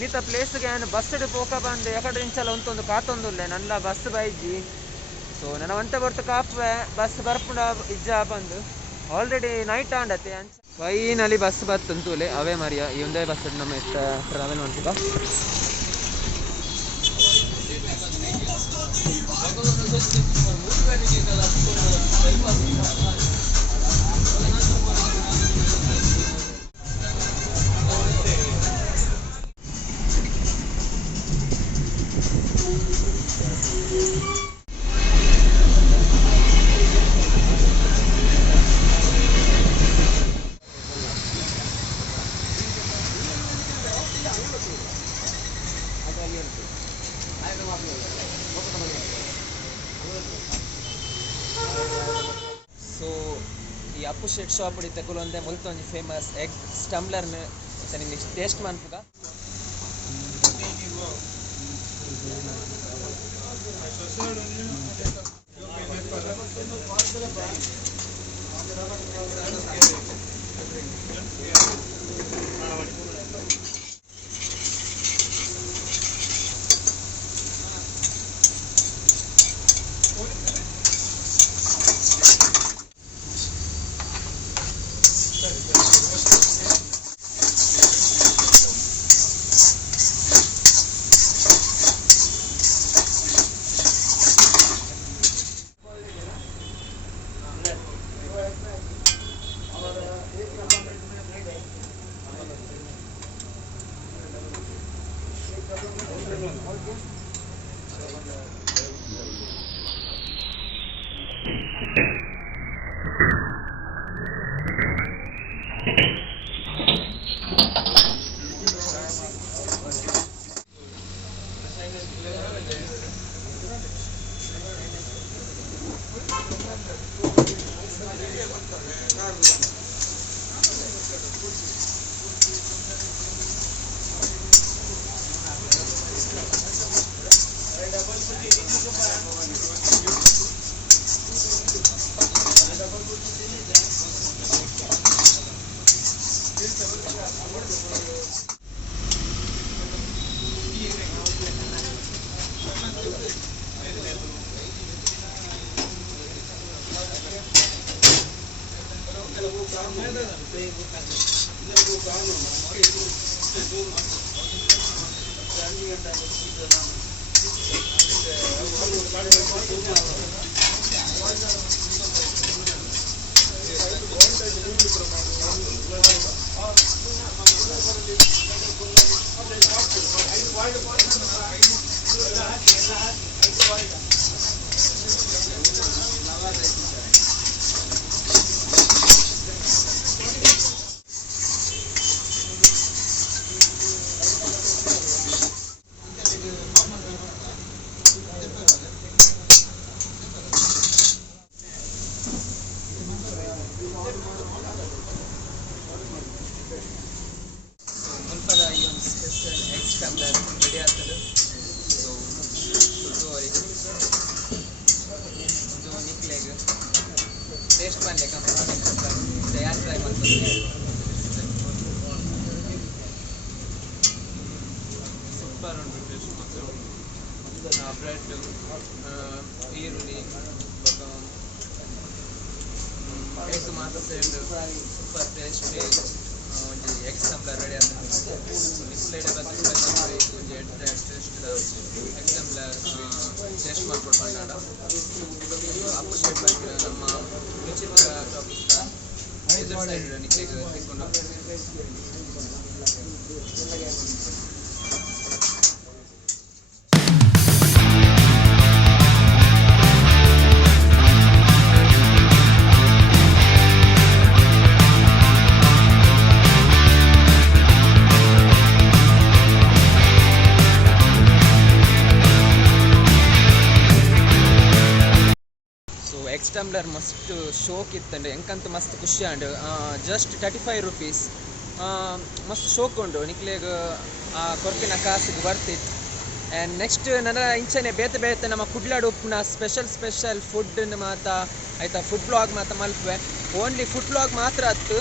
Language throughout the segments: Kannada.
ಇನ್ನಿತ ಪ್ಲೇಸ್ಗೆ ಬಸ್ ಪೋಕ ಬಂದು ಎಕಡೆ ಇಂಚಲ್ಲ ಒಂದು ಕಾತೊಂದುಲ್ಲೆ ನನ್ನ ಬಸ್ ಬೈಜಿ ಸೊ ನನ್ನ ಒಂತೆ ಬರ್ತು ಕಾಪುವೆ ಬಸ್ ಬರ್ಪುಂಡ ಇಜ್ಜ ಬಂದು ಆಲ್ರೆಡಿ ನೈಟ್ ಆಂಡತ್ತೆ ಫೈನಲಿ ಬಸ್ ಬರ್ತಂತೂಲೆ ಅವೇ ಮರಿಯ ಈ ಒಂದೇ ಬಸ್ ನಮ್ಮ ಟ್ರಾವೆಲ್ ಮಾಡ್ತೀವ ಸೊ ಈ ಅಪ್ಪು ಶೆಟ್ ಶಾಪ್ ಹಿಡಿತ ಕೆಲವೊಂದೇ ಮುಲ್ತೊಂದು ಫೇಮಸ್ ಎಗ್ ಸ್ಟಂಬ್ಲರ್ನ ನಿಮಗೆ ಟೇಸ್ಟ್ ಮಾಡ್ತದ ಟೇಸ್ಟ್ ಮಾಡಲಿಕ್ಕೆ ಯಾರು ಟ್ರೈ ಮಾಡ್ತಾರೆ ಸೂಪರ್ ಉಂಟು ಟೇಸ್ಟ್ ಮಾತ್ರ ಬ್ರೆಡ್ ಈರುಳ್ಳಿ ಎಗ್ ಮಾತ್ರ ಸೇರಿದು ಸೂಪರ್ ಟೇಸ್ಟ್ ಒಂದು ಎಗ್ ಸಾಂಬಾರ್ ರೆಡಿ ಆಗ್ತದೆ ನಿಕ್ಲೇಡೆ ಬಂದು ಒಂದು ಟೇಸ್ಟ್ ಎಗ್ ಸಾಂಬಾರ್ ಟೇಸ್ಟ್ ಮಾಡ್ಕೊಂಡು ಅಪ್ಪು ಶೆಟ್ ಬಗ್ಗೆ ನಮ್ಮ ಚಿತ್ರ ಟಾಪಿಕ್ ಎದುರು ಸೈಡ್ ನಿಕ್ಲೇಗೆ ತಿಳ್ಕೊಂಡು ಟಂಬ್ಲರ್ ಮಸ್ತ್ ಶೋಕ್ ಇತ್ತಂಡು ಎಂಕಂತ ಮಸ್ತ್ ಖುಷಿ ಆಂಡ್ ಜಸ್ಟ್ 35 ರೂಪೀಸ್ ಮಸ್ತ್ ಶೋಕ್ ಉಂಡು ನಿಕ್ಲೆಗ್ ಆ ಕೊರ್ಪಿನ ಕಾಸಿಗೆ ಬರ್ತಿತ್ತು ಆ್ಯಂಡ್ ನೆಕ್ಸ್ಟ್ ನನ್ನ ಇಂಚನೆ ಬೇತೆ ನಮ್ಮ ಕುಡ್ಲಾಡು ಉಪ್ಪುನ ಸ್ಪೆಷಲ್ ಫುಡ್ ಮಾತ ಆಯ್ತಾ ಫುಡ್ ಬ್ಲಾಗ್ ಮಾತ ಮಲ್ಪೆ ಓನ್ಲಿ ಫುಡ್ ಬ್ಲಾಗ್ ಮಾತ್ರ ಅತ್ತು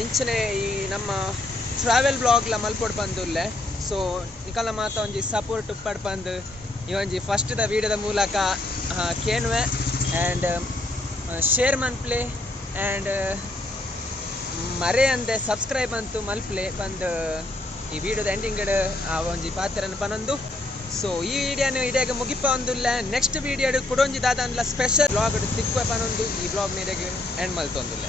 ಇಂಚನೆ ಈ ನಮ್ಮ ಟ್ರಾವೆಲ್ ಬ್ಲಾಗ್ಲ ಮಲ್ಪೊಡು ಬಂದುಲ್ಲೆ ಸೊ ನಿಕಲ್ನ ಮಾತ ಒಂಜಿ ಸಪೋರ್ಟ್ ಪಡ್ಪಂದು ಈ ಒಂಜಿ ಫಸ್ಟ್ದ ವೀಡಿಯೋದ ಮೂಲಕ ಕೇನುವೆ ಆ್ಯಂಡ್ ಶೇರ್ ಮನ್ಪ್ಲೆ ಆ್ಯಂಡ್ ಮರೆ ಅಂದೆ ಸಬ್ಸ್ಕ್ರೈಬ್ ಅಂತು ಮಲ್ಪ್ಲೆ ಬಂದು ಈ ವಿಡಿಯೋದ ಎಂಡಿಂಗ್ ಒಂಜಿ ಪಾತ್ರನ ಪನೊಂದು. ಸೊ ಈ ವಿಡಿಯೋನು ಇಡೀಗ ಮುಗಿಪ ಒಂದುಲ್ಲ. ನೆಕ್ಸ್ಟ್ ವಿಡಿಯೋ ಕುಡೊಂಜಿ ದಾದ ಸ್ಪೆಷಲ್ ಬ್ಲಾಗ್ ತಿಕ್ಕುವ ಪನೊಂದು ಈ ಬ್ಲಾಗ್ ನೀರಿಗೆ ಎಂಡ್ ಮಲ್ತೊಂದುಲ್ಲ.